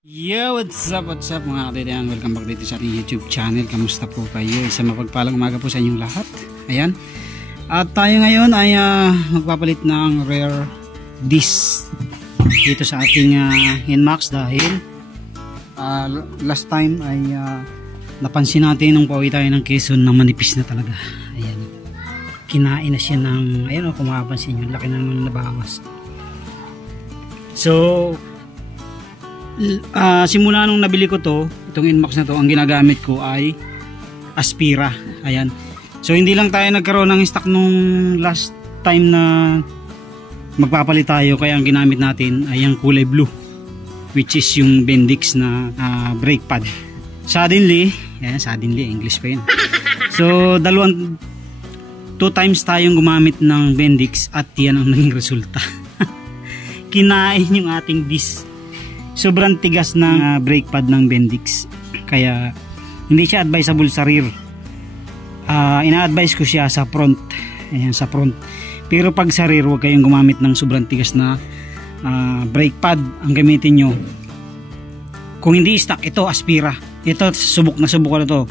Yo, what's up mga katidayan, welcome back dito sa ating YouTube channel. Kamusta po kayo? Isang mapagpalang umaga po sa inyong lahat. Ayan, at tayo ngayon ay magpapalit ng rare disc dito sa ating Inmax dahil last time ay napansin natin nung pauwi tayo ng Quezon na manipis na talaga. Ayan, kinain na siya ng, ayan o, kung makapansin nyo, laki na nang nabawas. So simula nung nabili ko to, itong Inmax na to, ang ginagamit ko ay Aspira. Ayan, so hindi lang tayo nagkaroon ng stock nung last time na magpapalit tayo, kaya ang ginamit natin ay yung kulay blue, which is yung Bendix na brake pad. Suddenly, English pa yun. So 2 times tayong gumamit ng Bendix at yan ang naging resulta. Kinain yung ating disc. Sobrang tigas ng brake pad ng Bendix, kaya hindi siya advisable sa rear. Ina-advise ko siya sa front. Ayan, sa front. Pero pag sa rear, huwag kayong gumamit ng sobrang tigas na brake pad. Ang gamitin nyo, kung hindi stock, ito Aspira. Ito subok na to.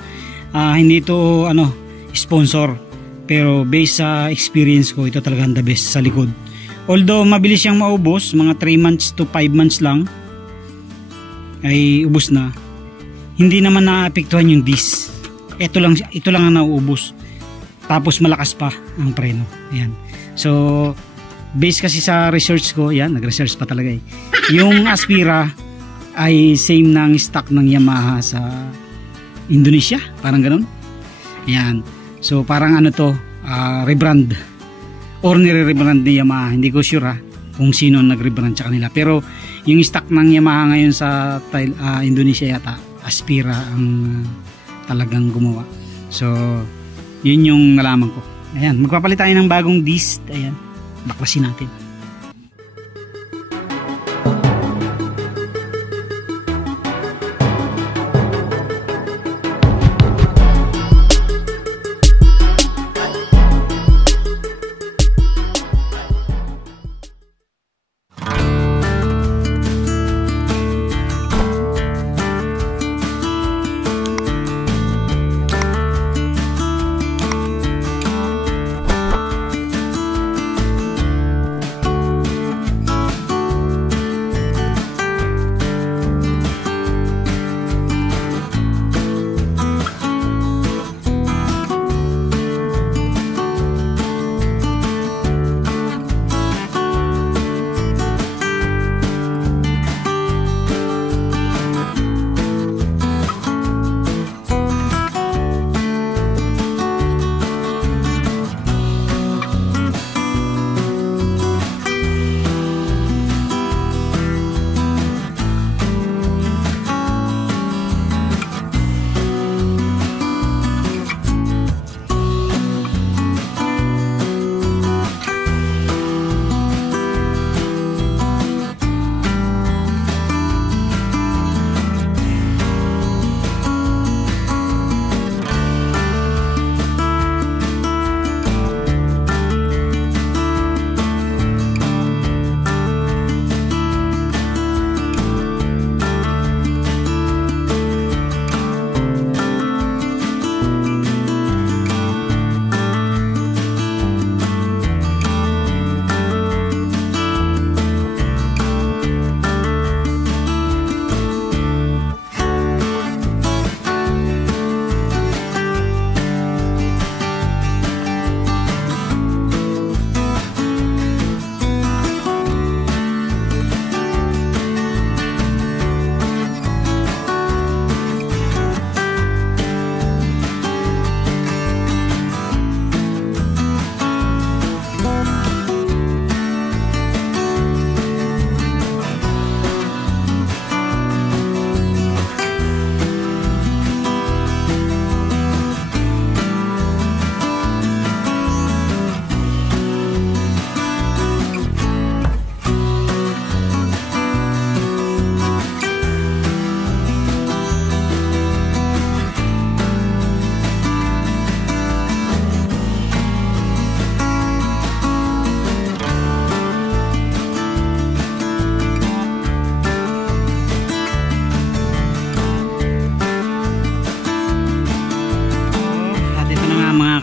Hindi ito sponsor, pero based sa experience ko, ito talagang the best sa likod. Although mabilis siyang maubos, mga 3 months to 5 months lang ay ubos na, hindi naman naapektuhan yung disc. Ito lang ang nauubos, tapos malakas pa ang preno. Ayan. So based kasi sa research ko, yan, nag-research pa talaga eh. Yung Aspira ay same ng stock ng Yamaha sa Indonesia, parang ganun. Ayan. So parang rebrand or nire-rebrand ni Yamaha. Hindi ko sure kung sino nag-rebrand sa kanila, pero yung stock ng Yamaha ngayon sa Indonesia yata, Aspira ang talagang gumawa. So yun yung nalaman ko. Ayan, magpapalit tayo ng bagong disc. Ayan, baklasin natin.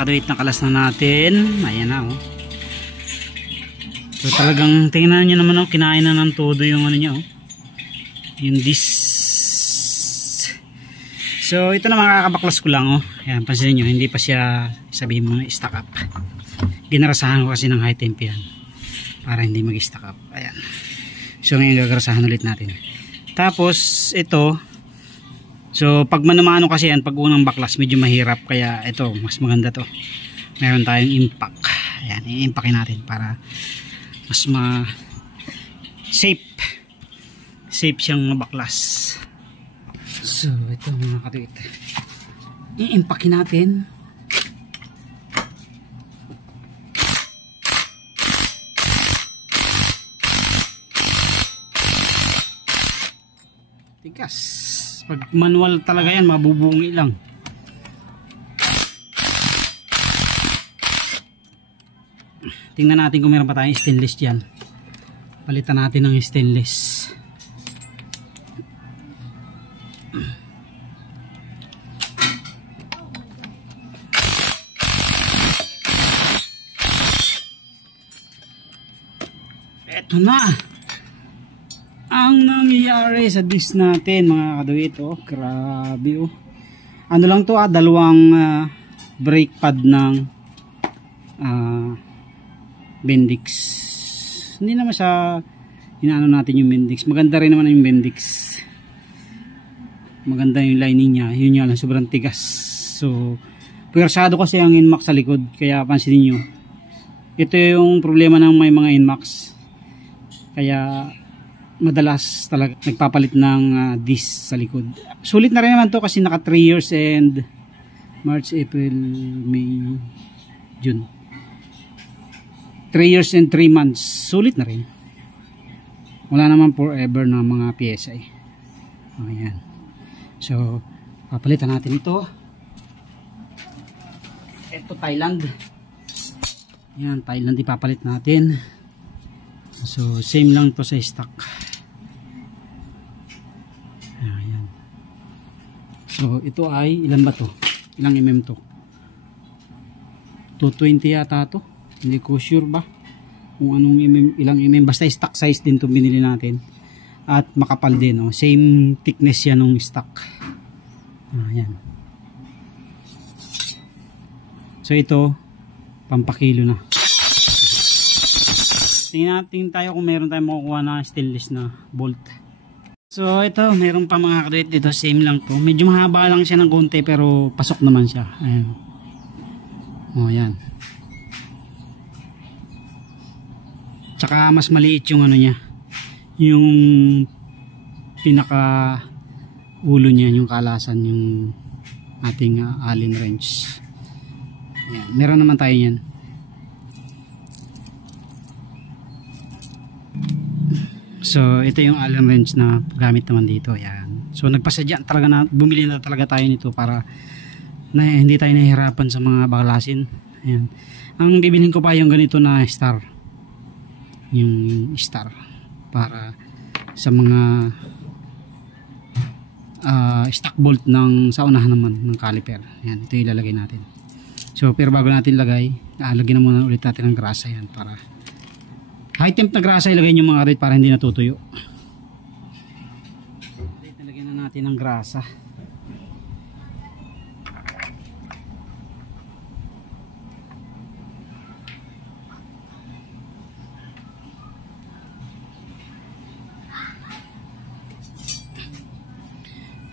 kadawit na kalas na natin. Ayan na oh. So talagang tingnan nyo naman oh, kinain na ng todo yung ano niya oh, yung disc. So ito na mga kakabaklas ko lang oh. Ayan, pansinin nyo, hindi pa siya sabihin mo stack up. Ginarasahan ko kasi ng high temp yan para hindi mag stack up. Ayan. So ngayon gagarasahan ulit natin. Tapos ito, so pag manumano kasi yan, pag unang baklas medyo mahirap, kaya ito mas maganda to. Meron tayong impact. Ayan, i-impactin natin para mas safe siyang mabaklas. So ito mga kadawit, i-impactin natin. Tigas. Pag manual talaga yan, mabubungi lang. Tingnan natin kung meron pa tayong stainless dyan. Palitan natin ng stainless. Eto na ang nangyayari sa disc natin mga kadawit oh. Grabe oh. Ano lang to dalawang brake pad ng Bendix. Hindi naman siya inaano natin yung Bendix. Maganda rin naman yung Bendix. Maganda yung lining niya. Yun nga lang, sobrang tigas. So puwersado kasi ang Inmax sa likod, kaya pansinin nyo, ito yung problema ng may mga Inmax. Kaya madalas talaga nagpapalit ng disc sa likod. Sulit na rin naman to kasi naka 3 years and March, April, May, June. 3 years and 3 months. Sulit na rin. Wala naman forever na mga PSI. Ayan. So papalitan natin ito. Ito Thailand. Ayan, Thailand ipapalit natin. So same lang to sa stock. Ayan. So ito ay ilan ba to? Ilang mm to? 220 yata to. Hindi ko sure ba kung anong ilang mm. Basta stock size din to binili natin. At makapal din oh. Same thickness yan ng stock. Ayan. So ito pampakilo na. Tingnan natin tayo kung meron tayong makukuha na stainless na bolt. So ito, meron pa mga kadawit dito, same lang to. Medyo mahaba lang siya ng konti pero pasok naman siya. Ayan. O ayan. Tsaka mas maliit yung ano niya. Yung pinaka ulo niya, yung kalasan, yung ating Allen wrench. Ayan. Meron naman tayo yan. So ito yung Allen wrench na gamit naman dito. Ayan. So nagpasadya talaga na, bumili na talaga tayo nito para na hindi tayo nahihirapan sa mga baklasin. Ayan. Ang bibilhin ko pa yung ganito na star. Yung star para sa mga stock bolt ng sa unahan naman ng caliper. Ayan, ito ilalagay natin. So pero bago natin lagay, lagyan na muna ulit natin ng grasa yan para high temp na grasa ilagay nyo mga kadawit para hindi natutuyo. Nalagyan na natin ng grasa.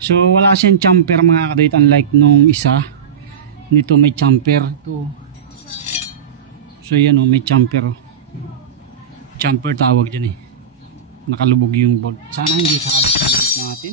So wala siyang chamfer mga kadawit, unlike nung isa. Nito may chamfer to. So yan oh, may chamfer oh. Chamfer tawag dyan eh. Nakalubog yung bolt. Sana hindi sabit natin.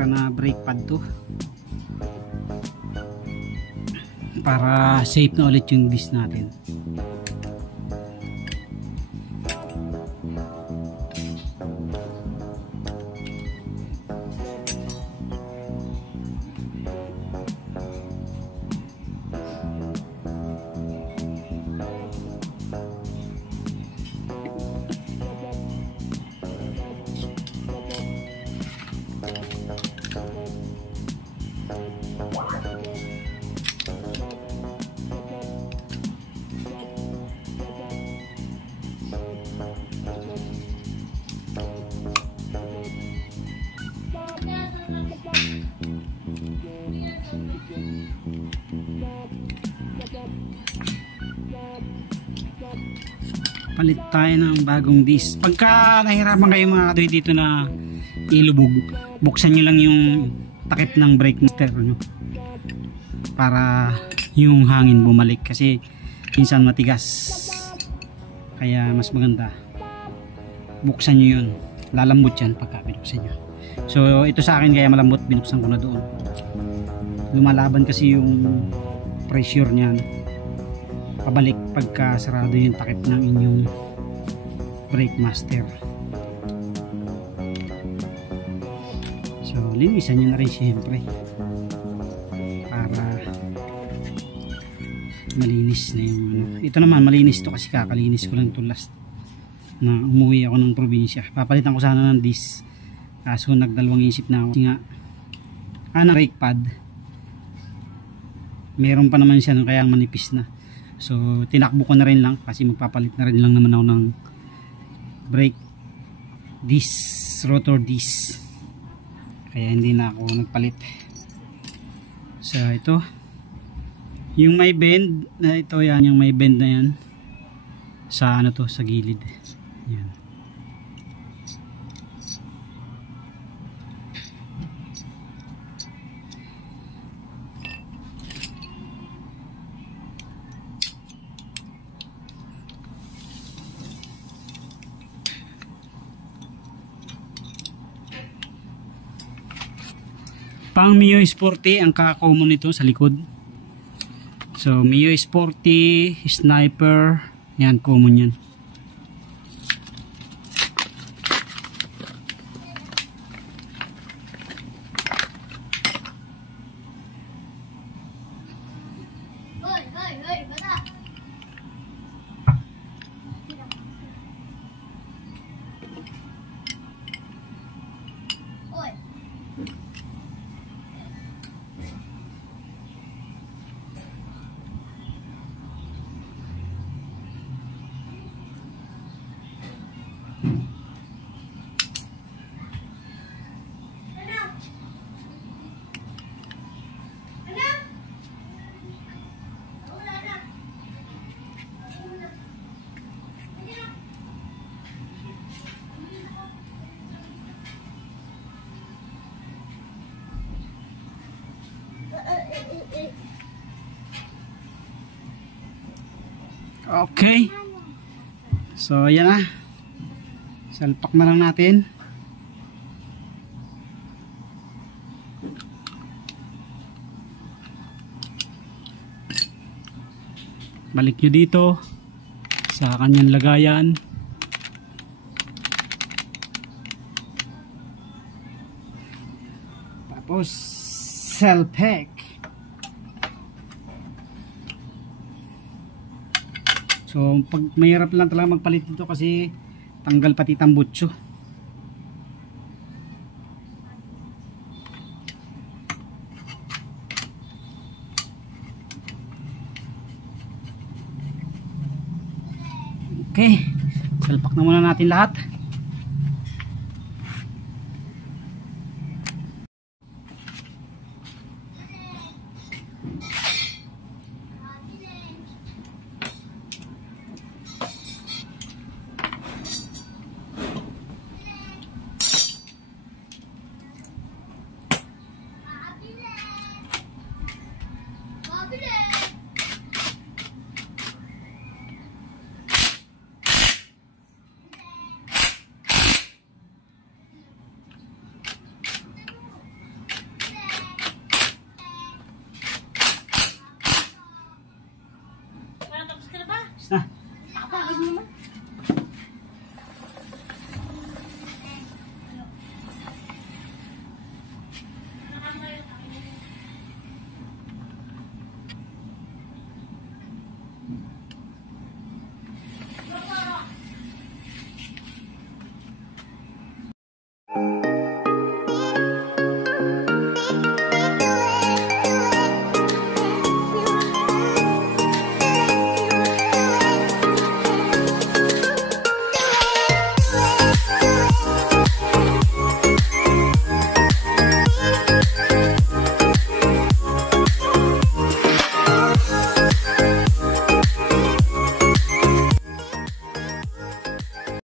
Na brake pad to para safe na ulit yung disc natin. Palit tayo ng bagong disc. Pagka nahirapan kayo mga kadoy dito na ilubog, buksan nyo lang yung takip ng brake master nyo para yung hangin bumalik, kasi minsan matigas, kaya mas maganda buksan nyo yun. Lalambot yan pagka binuksan nyo. So ito sa akin kaya malambot, binuksan ko na doon. Lumalaban kasi yung pressure nyan pabalik pagka sarado yung takip ng inyong brake master. So linisan nyo na rin siyempre para malinis na yung ano. Ito naman malinis to kasi kakalinis ko lang ito last na umuwi ako ng probinsya. Papalitan ko sana ng disc, kaso nagdalawang isip na ako kasi nga ng brake pad meron pa naman siya kaya manipis na. So tinakbo ko na rin lang kasi magpapalit na rin lang naman ako ng brake disc, rotor disc, kaya hindi na ako nagpalit. So ito yung may bend na ito, yan yung may bend na yan sa ano to, sa gilid yan. Pang Mio Sporty ang kaka-common nito sa likod. So Mio Sporty, Sniper, yan common yan. Okay. So yan na. Salpak na lang natin. Balik nyo dito sa kanyang lagayan. Tapos Selpec. So pag mahirap lang talaga magpalit dito kasi tanggal pati tambutso. Okay, salpak na muna natin lahat.